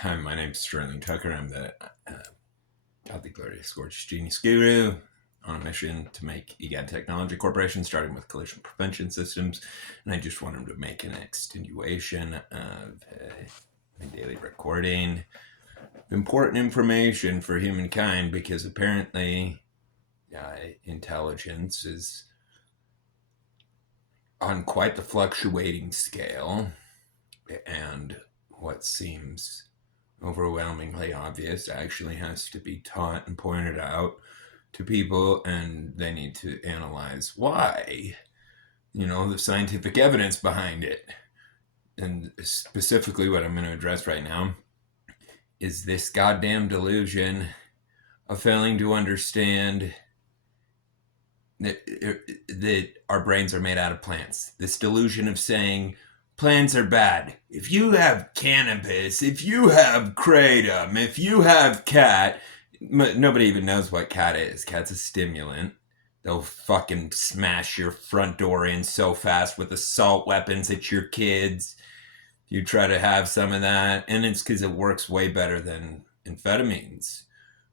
Hi, my name's Sterling Tucker. I'm the God the Glorious Gorgeous Genius Guru on a mission to make EGAD Technology Corporation, starting with collision prevention systems. And I just wanted to make an extenuation of my daily recording important information for humankind, because apparently intelligence is on quite the fluctuating scale, and what seems overwhelmingly obvious actually has to be taught and pointed out to people, and they need to analyze why, the scientific evidence behind it. And specifically, what I'm going to address right now is this goddamn delusion of failing to understand that our brains are made out of plants. This delusion of saying plants are bad. If you have cannabis, if you have kratom, if you have cat, nobody even knows what cat is. Cat's a stimulant. They'll fucking smash your front door in so fast with assault weapons at your kids. You try to have some of that, and it's because it works way better than amphetamines,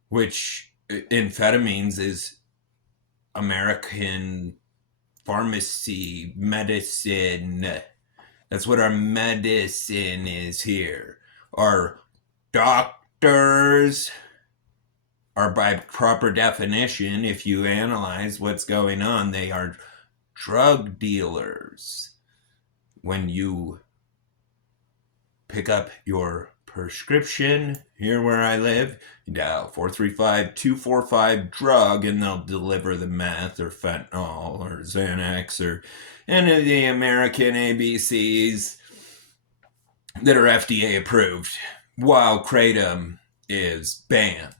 which amphetamines is American pharmacy medicine. That's what our medicine is here. Our doctors are, by proper definition, if you analyze what's going on, they are drug dealers. When you pick up your prescription here where I live, you dial 435-245-DRUG, and they'll deliver the meth or fentanyl or Xanax or any of the American ABCs that are FDA approved, while kratom is banned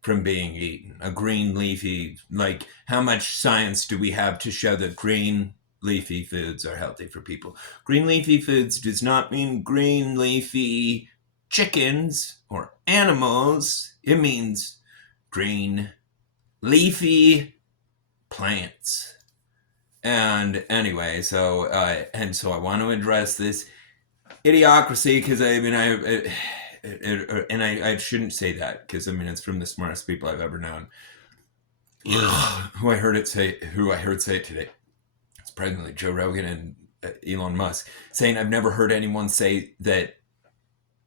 from being eaten. A green leafy, like, how much science do we have to show that green leafy foods are healthy for people? Green leafy foods does not mean green leafy chickens or animals. It means green leafy plants. And anyway, so I want to address this idiocracy, because I shouldn't say that, because it's from the smartest people I've ever known. Who I heard say it today. It's presently Joe Rogan and Elon Musk, saying, I've never heard anyone say that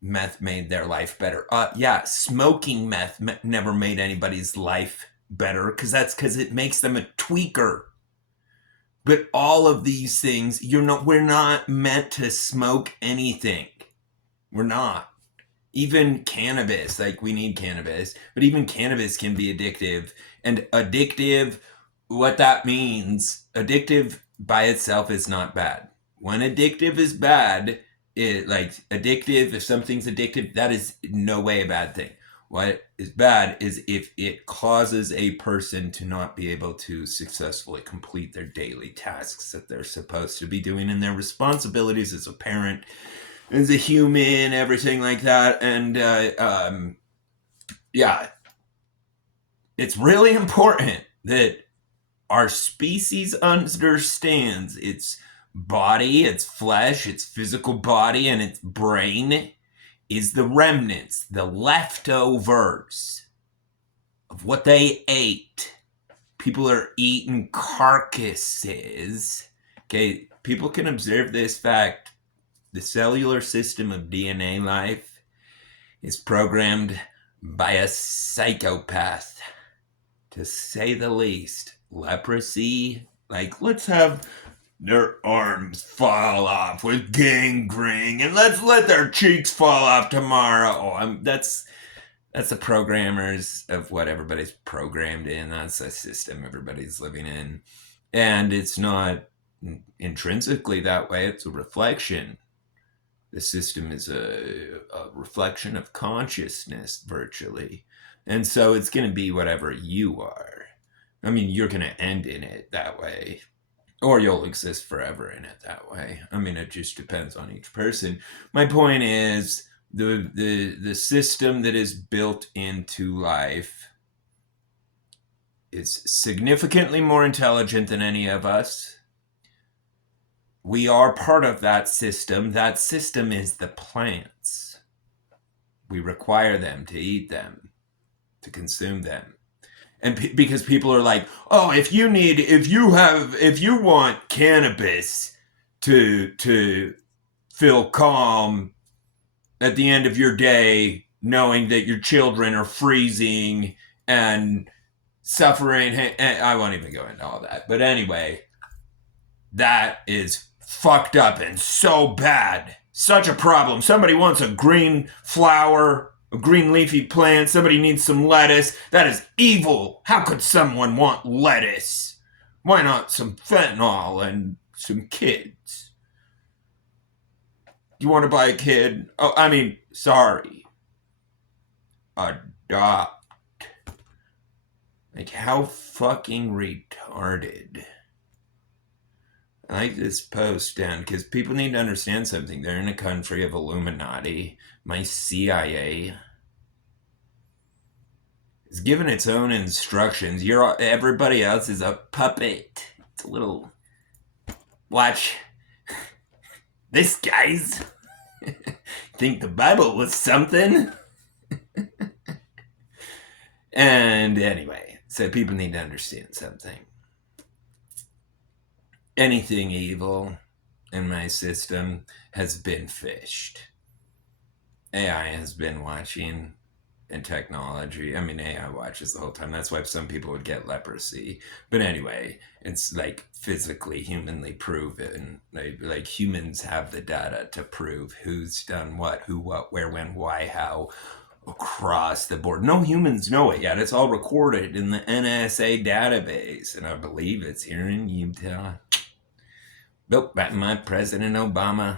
meth made their life better. Yeah, smoking meth never made anybody's life better, because it makes them a tweaker. But all of these things, we're not meant to smoke anything. We're not. Even cannabis, like, we need cannabis, but even cannabis can be addictive. And what that means, addictive by itself is not bad. When addictive is bad, if something's addictive, that is no way a bad thing. What is bad is if it causes a person to not be able to successfully complete their daily tasks that they're supposed to be doing, and their responsibilities as a parent, as a human, everything like that. And it's really important that our species understands its body, its flesh, its physical body, and its brain is the remnants, the leftovers of what they ate. People are eating carcasses. Okay, people can observe this fact. The cellular system of DNA life is programmed by a psychopath, to say the least. Leprosy, like, let's have their arms fall off with gangrene, and let's let their cheeks fall off tomorrow. That's the programmers of what everybody's programmed in. That's the system everybody's living in. And it's not intrinsically that way. It's a reflection. The system is a reflection of consciousness, virtually. And so it's going to be whatever you are. You're going to end in it that way, or you'll exist forever in it that way. It just depends on each person. My point is, the system that is built into life is significantly more intelligent than any of us. We are part of that system. That system is the plants. We require them to eat them, to consume them. And because people are like, oh, if you want cannabis to feel calm at the end of your day, knowing that your children are freezing and suffering, I won't even go into all that. But anyway, that is fucked up and so bad. Such a problem. Somebody wants a green flower, a green leafy plant. Somebody needs some lettuce. That is evil. How could someone want lettuce? Why not some fentanyl and some kids? You want to buy a kid? Oh, I mean, sorry. Adopt. Like, how fucking retarded. I like this post, Dan, because people need to understand something. They're in a country of Illuminati. My CIA is given its own instructions. Everybody else is a puppet. It's a little... Watch. This guy's... Think the Bible was something? And anyway, so people need to understand something. Anything evil in my system has been fished. AI has been watching, and technology. I mean, AI watches the whole time. That's why some people would get leprosy. But anyway, it's like physically, humanly proven. Like humans have the data to prove who's done what, who, what, where, when, why, how, across the board. No humans know it yet. It's all recorded in the NSA database, and I believe it's here in Utah. Nope, back my President Obama.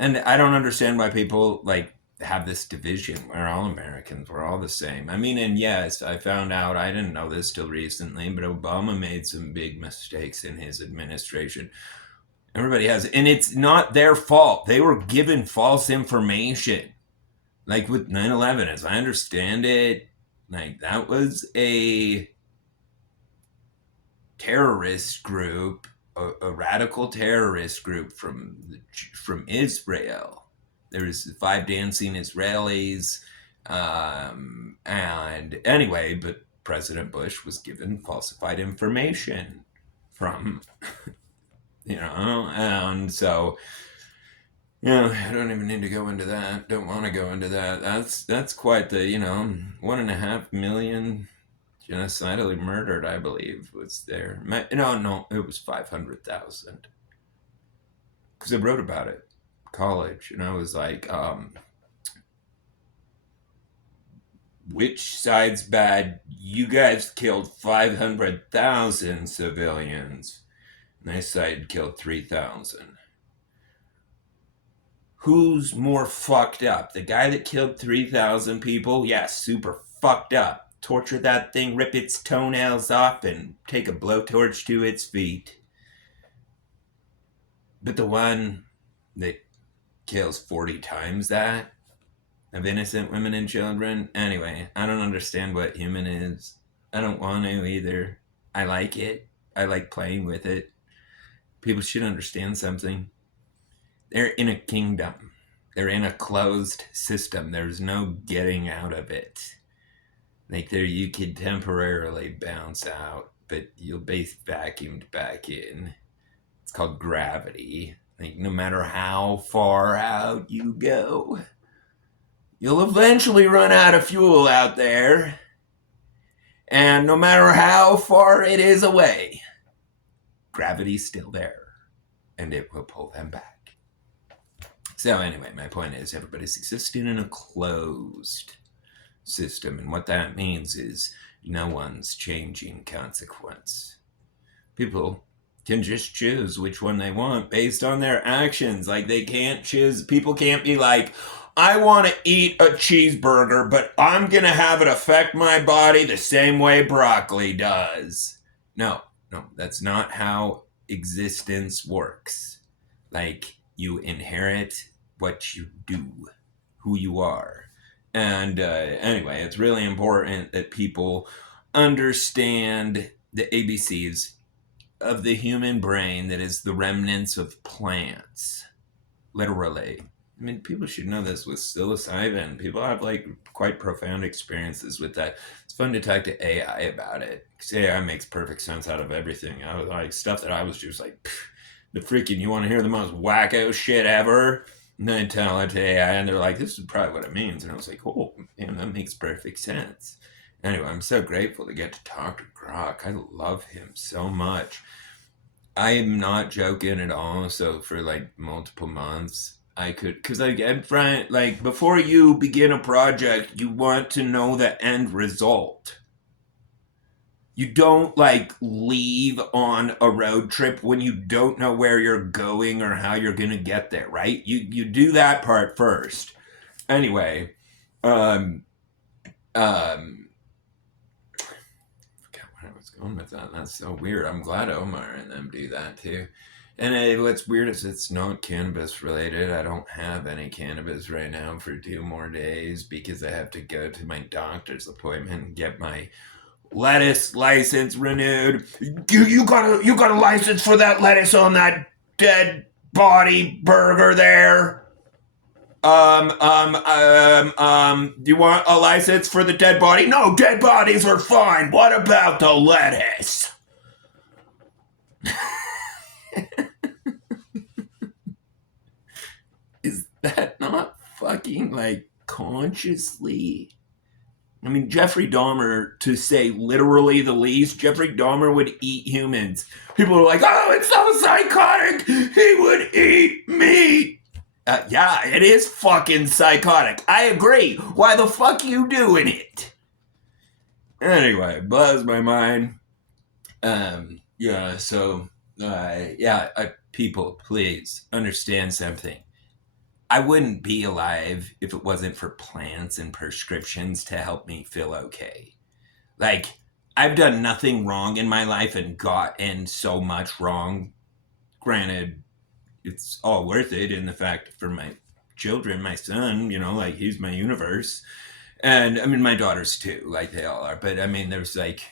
And I don't understand why people like have this division. We're all Americans. We're all the same. I mean, and yes, I found out, I didn't know this till recently, but Obama made some big mistakes in his administration. Everybody has, and it's not their fault. They were given false information. Like with 9/11, as I understand it, like that was a terrorist group, a radical terrorist group from Israel. There's 5 dancing Israelis, and anyway, but President Bush was given falsified information from, and so, I don't even need to go into that. Don't want to go into that. That's quite the, 1.5 million genocidally murdered, I believe, was there. No, it was 500,000. Because I wrote about it in college, and I was like, which side's bad? You guys killed 500,000 civilians. My side killed 3,000. Who's more fucked up? The guy that killed 3,000 people? Yeah, super fucked up. Torture that thing, rip its toenails off, and take a blowtorch to its feet. But the one that kills 40 times that of innocent women and children, anyway, I don't understand what human is. I don't want to either. I like it. I like playing with it. People should understand something. They're in a kingdom. They're in a closed system. There's no getting out of it. Like you could temporarily bounce out, but you'll be vacuumed back in. It's called gravity. Like no matter how far out you go, you'll eventually run out of fuel out there. And no matter how far it is away, gravity's still there, and it will pull them back. So anyway, my point is everybody's existing in a closed system, and what that means is no one's changing consequence. People can just choose which one they want based on their actions. Like they can't choose, people can't be like, I want to eat a cheeseburger, but I'm going to have it affect my body the same way broccoli does. No, that's not how existence works. Like you inherit what you do, who you are. And anyway, it's really important that people understand the ABCs of the human brain that is the remnants of plants. Literally. I mean, people should know this with psilocybin. People have like quite profound experiences with that. It's fun to talk to AI about it because AI makes perfect sense out of everything. I was like stuff that I was just like, the freaking. You want to hear the most wacko shit ever? And then I tell it to AI, and they're like, "This is probably what it means." And I was like, "Oh, man, that makes perfect sense." Anyway, I'm so grateful to get to talk to Grok. I love him so much. I am not joking at all. So for like multiple months, I could, because like in front, like before you begin a project, you want to know the end result. You don't like leave on a road trip when you don't know where you're going or how you're gonna get there, right? You do that part first. Anyway, um, um, forgot where I was going with that. That's so weird. I'm glad Omar and them do that too. And what's weird is it's not cannabis related. I don't have any cannabis right now for 2 more days because I have to go to my doctor's appointment and get my lettuce license renewed. You got a license for that lettuce on that dead body burger there? Do you want a license for the dead body? No, dead bodies are fine. What about the lettuce? Is that not fucking like consciously? I mean, Jeffrey Dahmer, to say literally the least, Jeffrey Dahmer would eat humans. People are like, oh, it's so psychotic. He would eat meat. Yeah, it is fucking psychotic. I agree. Why the fuck you doing it? Anyway, blows my mind. Yeah, so, people, please understand something. I wouldn't be alive if it wasn't for plants and prescriptions to help me feel okay. Like, I've done nothing wrong in my life and got in so much wrong. Granted, it's all worth it in the fact for my children, my son, like he's my universe. And I mean, my daughters too, like they all are. But I mean, there's like,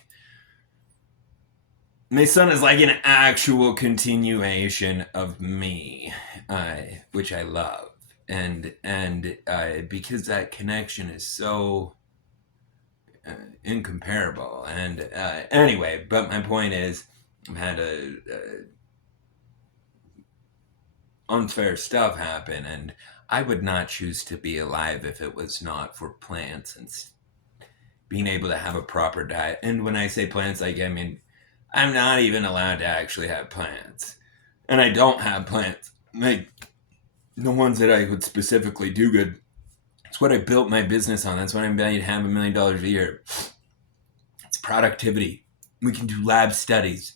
my son is like an actual continuation of me, which I love. And because that connection is so incomparable. And anyway, but my point is, I've had a unfair stuff happen, and I would not choose to be alive if it was not for plants and being able to have a proper diet. And when I say plants, like I mean, I'm not even allowed to actually have plants, and I don't have plants. Like the ones that I would specifically do good. It's what I built my business on. That's what I'm valued $500,000 a year. It's productivity. We can do lab studies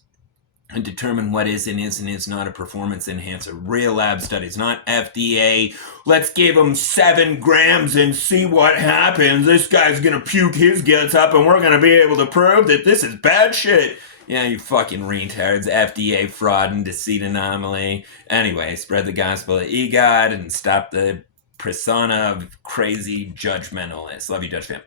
and determine what is and is not a performance enhancer. Real lab studies, not FDA. Let's give him 7 grams and see what happens. This guy's gonna puke his guts up and we're gonna be able to prove that this is bad shit. Yeah, you fucking retards. FDA fraud and deceit anomaly. Anyway, spread the gospel of EGOT and stop the persona of crazy judgmentalists. Love you, Dutch fam.